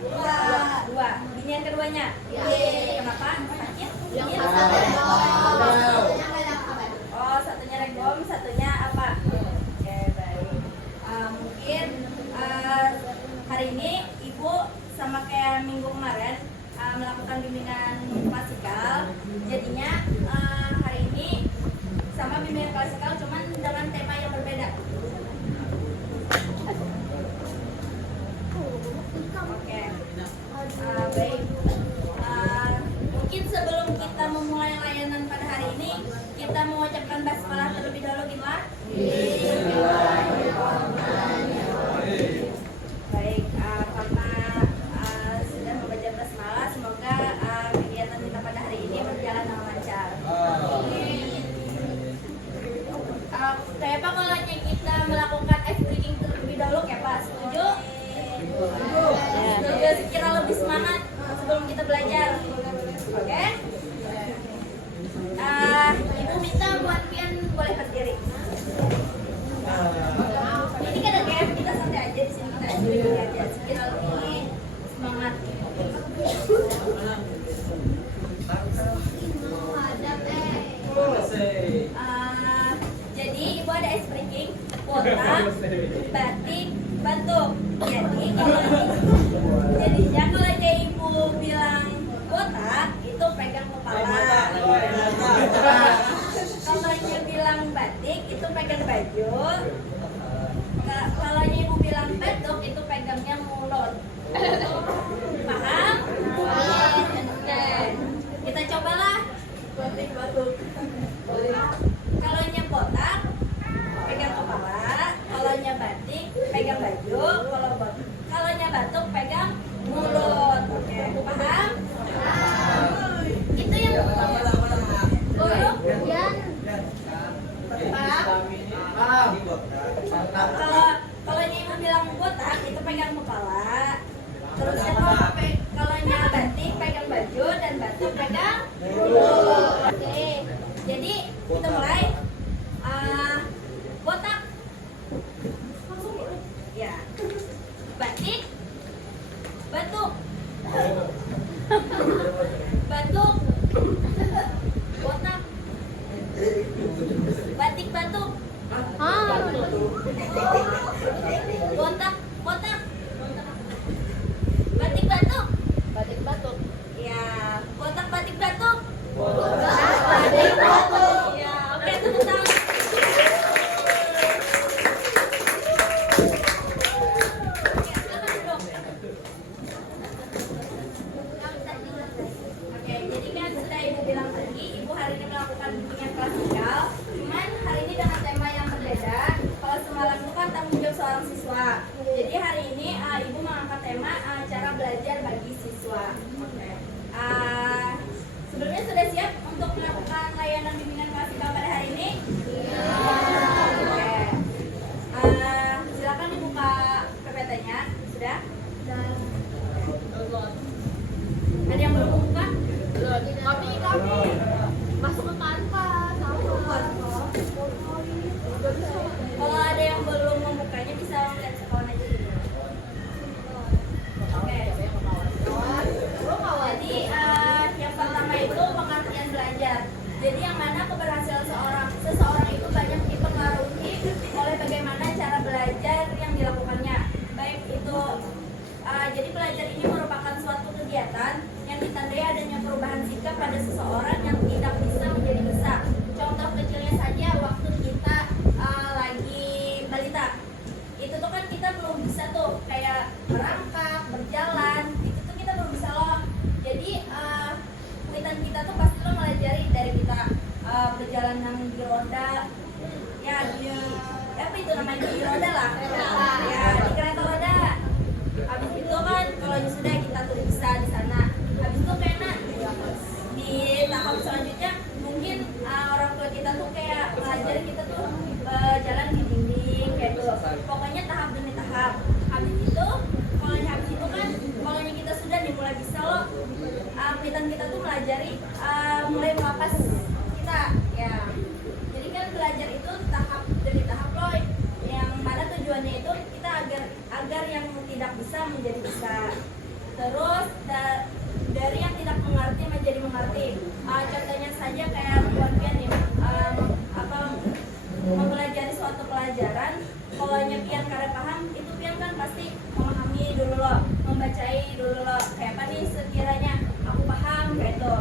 Dua. Ini yang keduanya. Kenapa? Sakit? Oh, satunya regom, satunya apa? Oke, baik. Mungkin hari ini Ibu sama kayak minggu kemarin melakukan bimbingan klasikal. Jadinya hari ini sama bimbingan klasikal, cuman dengan tema yang berbeda. Oke. Baik. Mungkin sebelum kita memulai layanan pada hari ini, kita mengucapkan basmalah terlebih dahulu, Gimla. Baik, karena sudah membaca basmalah, semoga kegiatan kita pada hari ini berjalan dengan lancar. Kayak apa kalau kita melakukan ice breaking terlebih dahulu, kayak Pak? Setuju? Setuju, sekira lebih semangat sebelum kita belajar. Oke? Ibu minta buat pian boleh berdiri. Ini kan ada game, kita santai aja di sini, kita ice breaking aja, sekira lebih semangat. Jadi Ibu ada ice breaking, botak, batik, batuk. Jadinya kalau aja Ibu bilang botak, itu pegang kepala. Kalau Ibu bilang batik, itu pegang baju. Kalau Ibu bilang batuk, itu pegangnya mulut. Paham? Kita cobalah. Batik, batuk. Kalau botak, pegang kepala. Kalau batik, pegang baju. Kalau batuk, pegang mulut. Oke, paham? Itu yang buruk. Paham? Kalau Ibu bilang botak, itu pegang kepala. Terus kalau batik, pegang baju, dan batuk pegang mulut. Oke, jadi kita mulai. Botak, ya. Batik, batuk, batuk, botak, batik, batuk, botak, botak, batik, batuk, batik, batuk, ya. Botak, batik, batuk, botak, batik, batuk, ya. Oke, tepuk tangan. Seorang siswa. Jadi hari ini Ibu mengangkat tema cara belajar bagi siswa. Sebelumnya sudah siap untuk melakukan layanan bimbingan klasikal pada hari ini? Silakan dibuka PPT-nya. Sudah? Ada yang belum buka? Kami masuk ke kanvas. Kalau ada yang belum membukanya bisa lihat sekawan aja dulu. Oke. Jadi yang pertama itu pengertian belajar. Jadi yang mana keberhasilan seseorang itu banyak dipengaruhi oleh bagaimana cara belajar yang dilakukannya. Baik itu jadi belajar ini merupakan suatu kegiatan yang ditandai adanya perubahan sikap pada seseorang yang tidak bisa menjadi bisa. Contoh kecilnya saja waktu kita lagi balita, itu tuh kan kita belum bisa tuh kayak merangkak, berjalan, itu tuh kita belum bisa loh. Jadi kuitan kita tuh pasti lo melajari dari kita berjalan di roda, ya di apa itu namanya, di roda lah, ya di kereta roda. Habis itu kan kalau sudah kita tuh bisa di sana. Habis itu kayaknya di tahap selanjutnya mungkin orang tua kita tuh kayak ngajarin kita tuh jalan di dinding kayak gitu. Pokoknya tahap demi tahap. Habis itu kan kalau kita sudah dimulai bisa loh. Kuitan kita tuh melajari mulai melapas kita ya. Jadi kan belajar itu tahap demi tahap loh. Yang mana tujuannya itu kita agar yang tidak bisa menjadi bisa. aja kayak buat pian nih apa mempelajari suatu pelajaran, kalau pian kada paham itu pian kan pasti memahami dulu loh, membacai dulu loh kayak apa nih sekiranya aku paham kayak itu.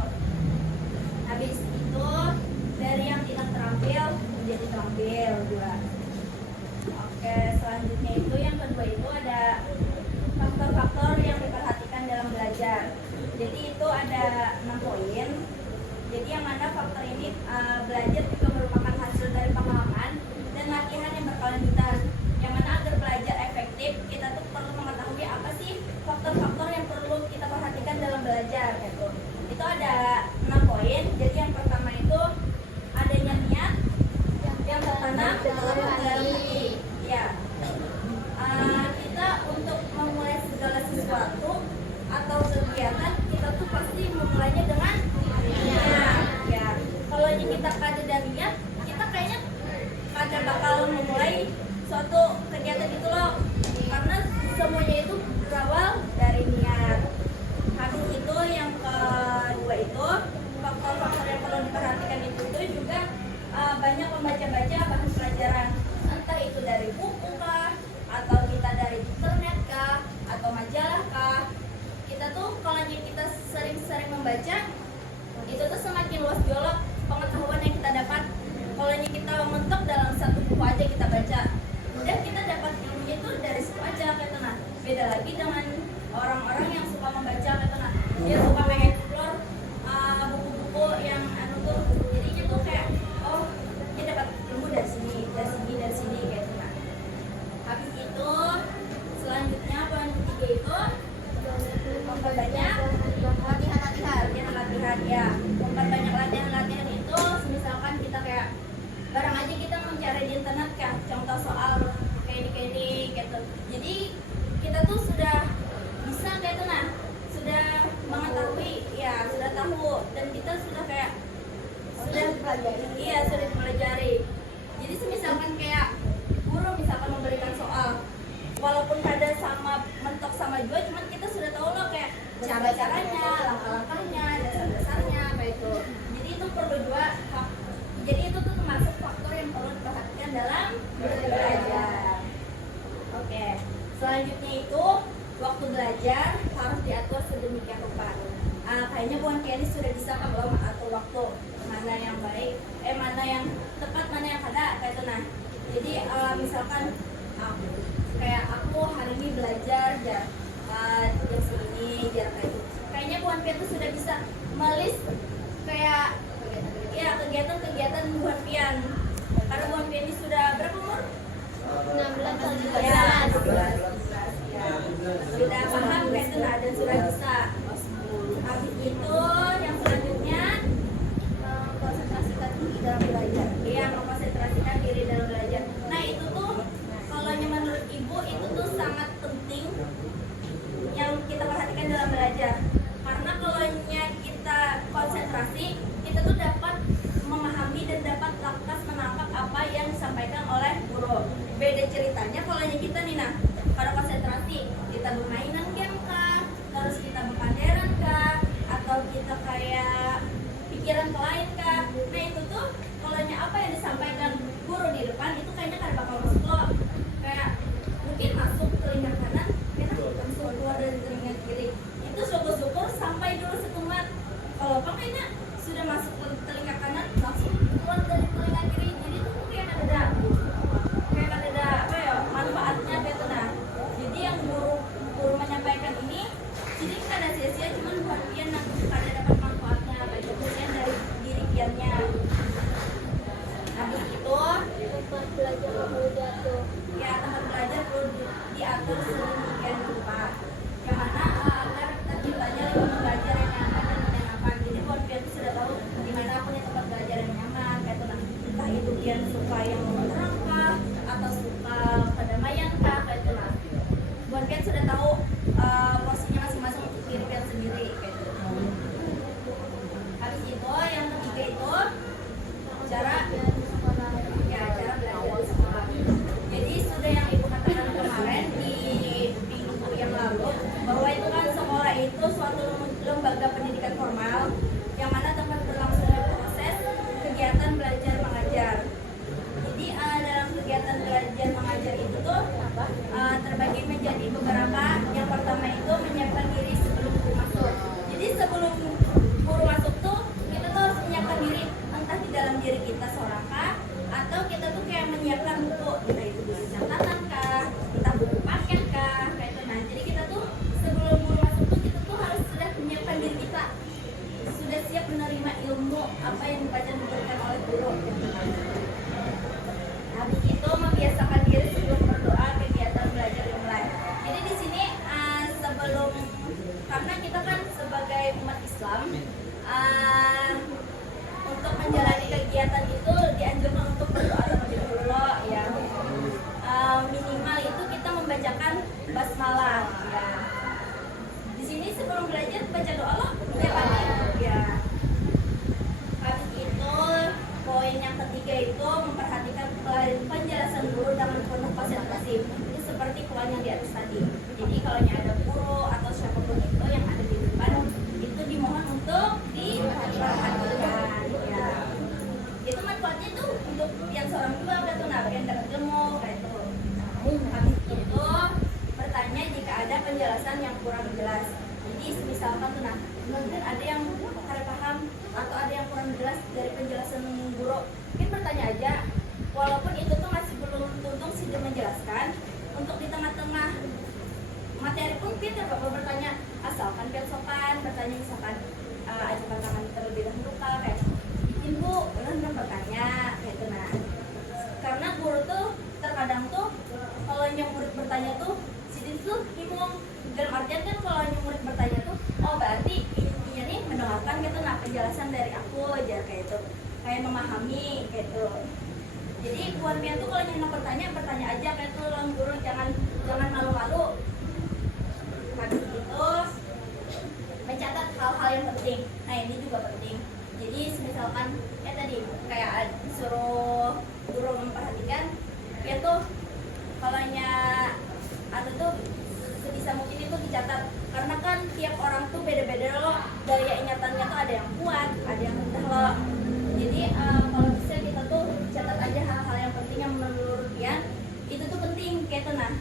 Habis itu dari yang tidak terampil menjadi terampil juga. Oke, selanjutnya itu yang kedua itu ada faktor-faktor yang diperhatikan dalam belajar. Jadi itu ada 6 poin. Jadi yang mana faktor ini belajar juga merupakan hasil dari pengalaman dan latihan yang berkelanjutan. Yang mana agar belajar efektif kita tuh perlu mengetahui apa sih faktor-faktor yang perlu kita perhatikan dalam belajar gitu. Itu ada 6 poin. Jadi yang pertama itu adanya niat yang tertanam dalam hati. Ya, kita untuk memulai segala sesuatu atau kegiatan kita tuh pasti memulainya dengan niat. Ya, kalau kita kada ada niat, kita kayaknya kada bakal memulai suatu kegiatan itu loh, karena semuanya itu berawal dari niat. Habis itu yang kedua itu faktor-faktor yang perlu diperhatikan itu juga banyak membaca-baca bahan pelajaran, entah itu dari buku kah, atau kita dari internet kah, atau majalah kah. Kita tuh kalau kita sering-sering membaca, itu tuh semakin luas jolok pengetahuan yang kita dapat. Kalau kita mentok dalam satu buku aja kita baca, udah kita dapat ilmunya tuh dari situ aja kayak nah. Beda lagi dengan orang-orang yang suka membaca kayak nah, dia suka mengeksplor buku-buku yang tuh jadinya tuh kayak oh dia dapat ilmu dari sini, dari sini kayak nah. Habis itu selanjutnya poin ketiga itu memperbanyak latihan ya. Memperbanyak latihan itu misalkan kita kayak barang aja kita mencari di internet kan contoh soal kayak ini gitu. Jadi kita tuh sudah bisa kayak itu nah, sudah mengetahui ya, sudah tahu dan kita sudah kayak sudah dipelajari. Jadi misalkan kayak guru misalkan memberikan soal, walaupun kada sama mentok sama juga, cuman kita sudah tahu loh kayak cara-caranya, langkah-langkahnya, dasar-dasarnya kayak itu. Jadi itu perlu juga. Jadi itu tuh termasuk faktor yang perlu diperhatikan dalam belajar. Oke, selanjutnya itu waktu belajar harus diatur sedemikian rupa. Kayaknya bukan Kenny sudah bisa kan belum atur waktu mana yang baik, mana yang tepat, mana yang kada kayak itu nah. Jadi misalkan kayak aku hari ini belajar jam segini kayak itu. Kayaknya bukan Kenny sudah bisa melis kayak ya kegiatan buat pian. Karena buat pian sudah berapa umur? 16 ya, 16 ya. Sudah paham kayak itu nah, dan sudah bisa. Habis itu yang selanjutnya konsentrasikan diri dalam belajar. Iya, mengkonsentrasikan diri dalam belajar. Nah itu tuh kalau menurut ibu itu tuh sangat penting yang kita perhatikan dalam belajar. Karena kalau kita konsentrasi, kita tuh dapat memahami dan dapat lakas menangkap apa yang disampaikan oleh guru. Beda ceritanya kalau kita nih nah, pada konsentrasi kita bermainan game kah, terus kita berpanderan kah, atau kita kayak pikiran ke lain kah. Nah itu tuh kalau apa yang disampaikan guru di depan itu kayaknya kan bakal masuk loh. Kayak mungkin masuk telinga kanan, kita langsung keluar dari telinga kiri. Itu syukur-syukur sampai dulu setumat. Kalau kayaknya sudah masuk ke telinga kanan langsung keluar dari telinga kiri. Jadi itu kayak ada apa ya manfaatnya gitu nah. Jadi yang guru menyampaikan ini jadi kada sia-sia, cuman buat pian kada dapat manfaatnya baik kemudian dari diri piannya. Habis itu tempat belajar perlu diatur. Ya, tempat belajar perlu diatur sedemikian rupa. Yang mana agar kita belajar belajar yang nyaman dan yang apa. Jadi buat pian itu sudah tahu di mana aku nih tempat belajar yang nyaman kayak itu nah. Entah itu pian suka yang menerang kah atau suka kedamaian kah kayak itu nah. Buat pian sudah tahu porsinya masing-masing untuk diri pian sendiri kayak itu. Habis itu yang ketiga itu cara belajar di sekolah. Jadi sudah yang ibu katakan kemarin di minggu yang lalu bahwa itu kan sekolah itu suatu lembaga pendidikan formal yang mana tempat berlangsungnya proses karena kita kan sebagai umat Islam untuk menjalani kegiatan itu dianjurkan untuk berdoa terlebih dahulu ya. Minimal itu kita membacakan basmalah ya. Di sini sebelum belajar baca doa loh ya ya. Habis itu poin yang ketiga itu memperhatikan penjelasan guru dengan penuh konsentrasi. Itu seperti poin yang di atas tadi. Jadi kalau ada guru atau siapapun itu yang ada di depan itu dimohon untuk diperhatikan ya. Itu manfaatnya tuh untuk yang seorang tua atau yang dapat ilmu kayak itu. Habis itu bertanya jika ada penjelasan yang kurang jelas. Jadi misalkan tuh mungkin ada yang kurang paham atau ada yang kurang jelas dari penjelasan guru, mungkin bertanya aja. Walaupun itu tuh masih belum tuntung sih menjelaskan, untuk di tengah-tengah materi pun kita bakal bertanya, asalkan sopan bertanya misalkan ajukan tangan terlebih dahulu kayak ibu benar bertanya kayak itu. Nah, karena guru tuh terkadang tuh kalau yang murid bertanya tuh si tuh bingung. Dalam artian kan kalau yang murid bertanya tuh oh berarti intinya nih mendengarkan gitu penjelasan dari aku aja kayak itu, kayak memahami kayak itu. Jadi buat dia tuh kalau yang bertanya aja kayak itu lawan guru, jangan malu-malu. Habis itu mencatat hal-hal yang penting. Nah ini juga penting. Jadi misalkan tadi kayak suruh guru memperhatikan ya tuh kalau ada tuh sebisa mungkin itu dicatat, karena kan tiap orang tuh beda-beda loh daya ingatannya tuh, ada yang kuat ada yang mudah loh. Jadi kalau bisa kita tuh catat aja hal-hal yang penting yang menurut Pian itu tuh penting kayak itu. Nah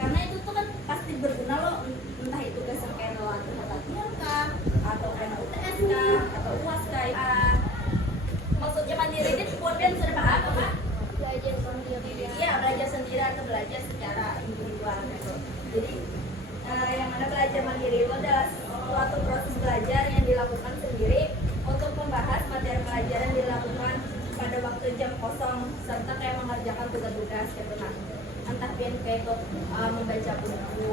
karena itu tuh kan pasti berguna loh, entah itu dasar kayak latihan kah atau kayak UTS kah atau UAS kah. Maksudnya mandiri itu buat Pian sudah paham apa? Belajar sendiri. Iya, belajar sendiri atau belajar secara individual gitu. Jadi yang mana belajar mandiri itu adalah suatu proses belajar yang dilakukan sendiri untuk membahas materi pelajaran dilakukan pada waktu jam kosong serta kayak mengerjakan tugas-tugas gitu. Nah, entah kayak itu membaca buku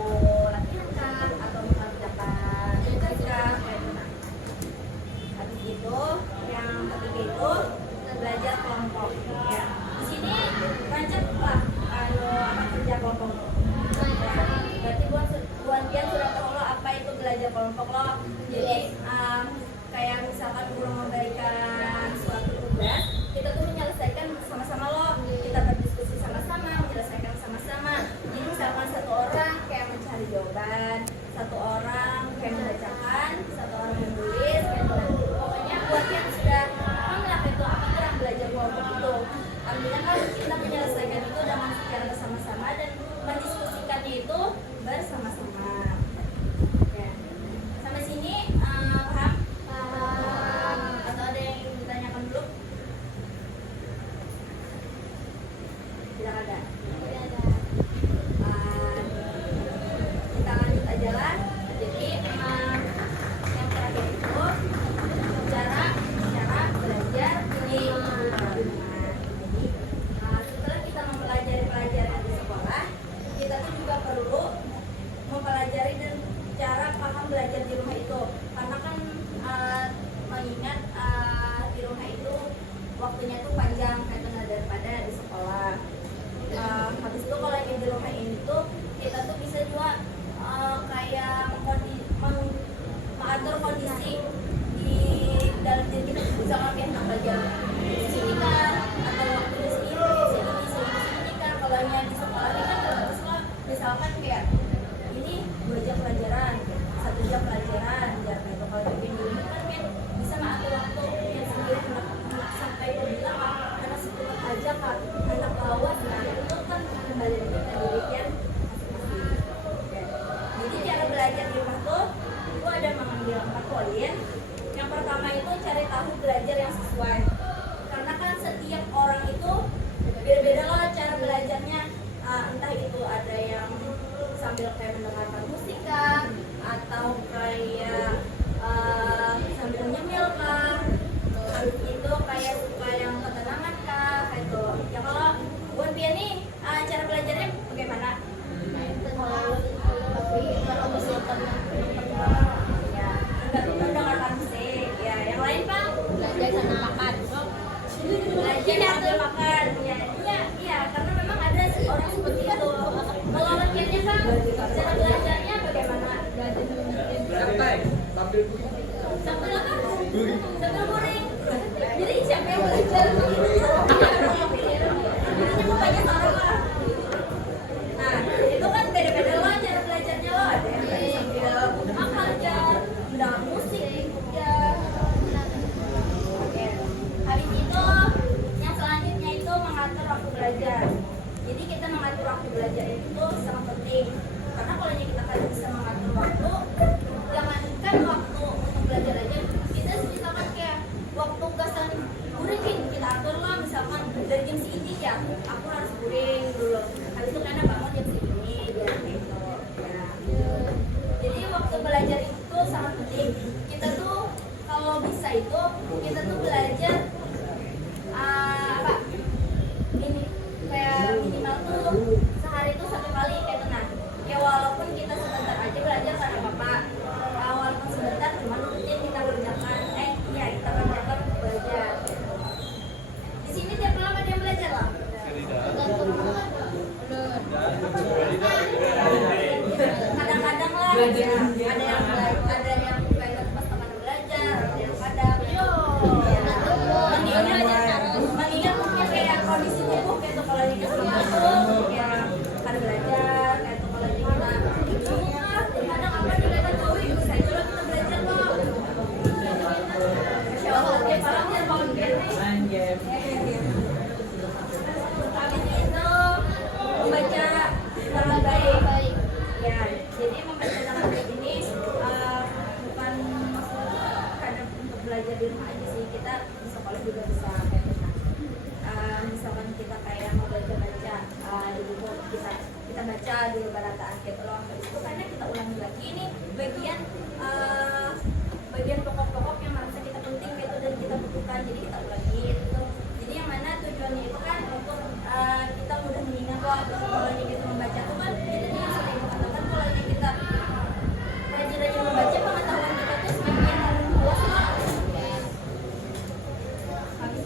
latihan kah atau mengerjakan tugas kah kayak gitu. Nah, habis itu yang ketiga itu belajar kelompok ya. Di sini rancang lah kerja kelompok. Berarti buat dia sudah tahu lo apa itu belajar kelompok lo. Jadi kayak misalkan guru memberikan suatu tugas, kita tuh menyelesaikan sama-sama lo, kita berdiskusi sama-sama, menyelesaikan sama-sama. Jadi misalkan satu orang kayak mencari jawaban, satu orang kayak membacakan, satu orang menulis, kayak pokoknya buat yang sudah paham lah itu apa tuh yang belajar kelompok itu. Artinya kan kita menyelesaikan itu dengan secara bersama-sama dan mendiskusikannya itu bersama-sama. Ya. Sampai sini paham? Atau ada yang ingin ditanyakan dulu? Tidak ada. Kita lanjut aja lah. Jadi yang terakhir itu cara belajar di rumah. Jadi setelah kita mempelajari pelajaran di sekolah, kita tuh juga perlu mempelajari dan cara paham belajar di rumah itu, karena kan mengingat di rumah itu waktunya tuh panjang karena daripada di sekolah. Habis itu kalau yang di rumah ini tuh kita tuh bisa juga kayak mengatur kondisi di dalam diri kita, misalkan kita belajar di sini kan atau waktu di sini kan. Kalau yang di sekolah ini kan terus misalkan kayak ini 2 jam pelajaran, 1 jam pelajaran, jangan itu. Kalau di rumah kan bisa mengatur waktu yang sendiri sampai bilang karena sekolah aja kan anak lawas, nah itu kan kembali ke diri kan. Jadi cara belajar di rumah tuh itu ada mengambil 4 poin. Yang pertama itu cari tahu belajar yang sesuai, karena kan setiap orang itu beda-beda lah cara belajarnya. Entah itu ada yang sambil kayak mendengarkan musik kah, atau kayak sambil nyemil kah, habis itu kayak suka yang ketenangan kah, kayak itu. Ya kalau buat Pia nih cara belajarnya bagaimana? Kalau musik sambil makan. Ya, iya, karena memang ada orang seperti itu. Kalau latihannya kan cara belajarnya bagaimana? Santai, sambil Sambil apa? Sambil guring. Jadi siapa yang belajar? Gurunya mau banyak orang lah. Nah, itu kan beda-beda loh cara belajarnya loh. Ada yang sambil makan aja, mendengar musik ya. Oke. Habis itu yang selanjutnya itu mengatur waktu belajar. Jadi kita mengatur waktu belajar itu sangat penting. Karena kalau kita kan bisa mengatur waktu, jangankan waktu untuk belajar aja, kita misalkan kayak waktu gasan guring kita atur lah, misalkan dari jam segini ya aku harus guring dulu. Habis itu karena bangun jam segini biar gitu. Ya. Jadi waktu belajar itu sangat penting. Kita tuh kalau bisa itu kita tuh belajar apa? Ini kayak minimal tuh sehari itu 1 kali kayak tenang. Ya walaupun kita sebentar aja belajar kan apa-apa. Walaupun sebentar cuma rutin kita kerjakan. Iya kita kerjakan untuk belajar. Di sini tiap malam ada yang belajar lah. Kadang-kadang lah ya, ada yang kayak pas teman belajar, ada yang kadang mengingat mungkin kayak kondisi tubuh kayak tuh kalau lagi masuk ya pada belajar kayak tuh kalau lagi kita kadang apa nih kata cowok itu saya dulu kita belajar loh. Masya Allah tiap malam dia bangun gini. Habis itu membaca dengan baik. Ya, jadi membaca dengan baik ini bukan maksud kadang untuk belajar di rumah aja sih, kita di sekolah juga bisa kayak gitu. Misalkan kita kayak mau baca-baca di buku kita baca dulu barataan gitu loh. Habis itu karena kita ulangi lagi ini bagian pokok-pokok yang merasa kita penting gitu dan kita butuhkan, jadi kita ulangi gitu. Jadi yang mana tujuannya itu kan untuk kita mudah mengingat loh. Kalau kita membaca tuh kan jadi yang sering mengatakan kalau kita rajin-rajin membaca pengetahuan kita tuh semakin luas loh. Habis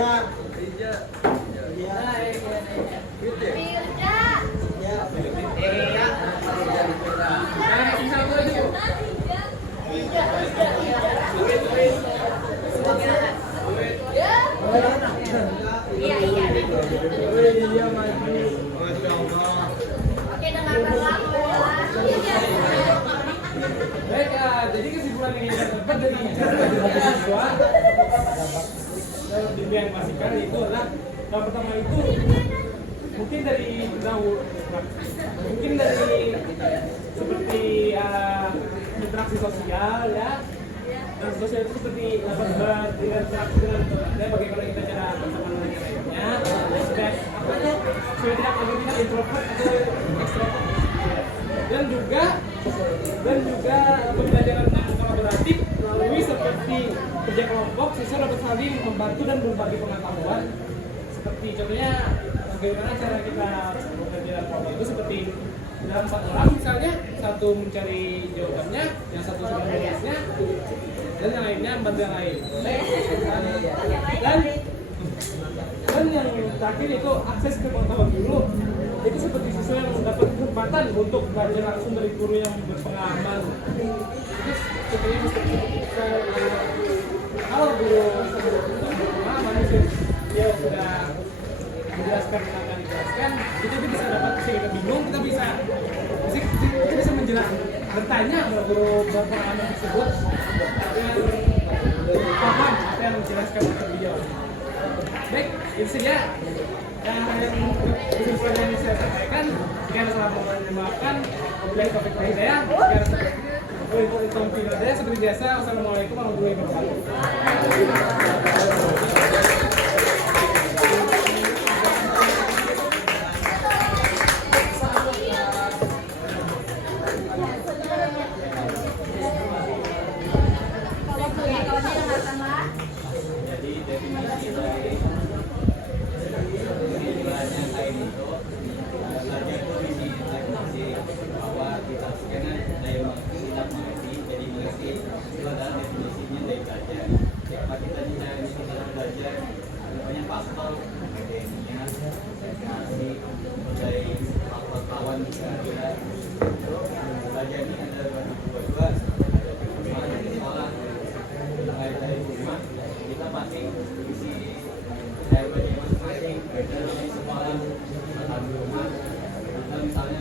Iya. Rija. Iya. Gitu ya? Firda. Iya. Iya. Nah, yang satu lagi Bu. Iya, iya. Iya, maju. Masya Allah. Oke, dengarkanlah penjelasan. Baik, jadi kesimpulan yang kita dapat dari siswa dalam diagnostikkan itu adalah yang pertama itu mungkin dari seperti interaksi sosial ya. Dan sosial itu seperti dapat berinteraksi dengan teman, bagaimana kita cara bersama lainnya, dan supaya tidak introvert atau ekstrovert. Dan juga pembelajaran yang kolaboratif melalui seperti kerja kelompok, siswa dapat saling membantu dan berbagi pengetahuan. Seperti contohnya bagaimana cara kita bekerja dalam kelompok itu seperti dalam 4 orang misalnya, satu mencari jawabannya, yang satu sudah menulisnya, dan yang lainnya membantu yang lain. Dan yang terakhir itu akses ke pengetahuan dulu. Itu seperti siswa yang mendapat kesempatan untuk belajar langsung dari guru yang berpengalaman. Terus seperti kalau guru berpengalaman itu dia sudah menjelaskan akan dijelaskan, kita bisa dapat kita bingung, kita bisa menjelaskan, bertanya kepada guru berpengalaman tersebut dengan paham apa yang dijelaskan oleh beliau. Baik, itu saja yang kesimpulan yang saya sampaikan. Jika ada salah memaafkan, wabillahi taufiq wal hidayah. Seperti biasa, wassalamualaikum warahmatullahi wabarakatuh. Misalnya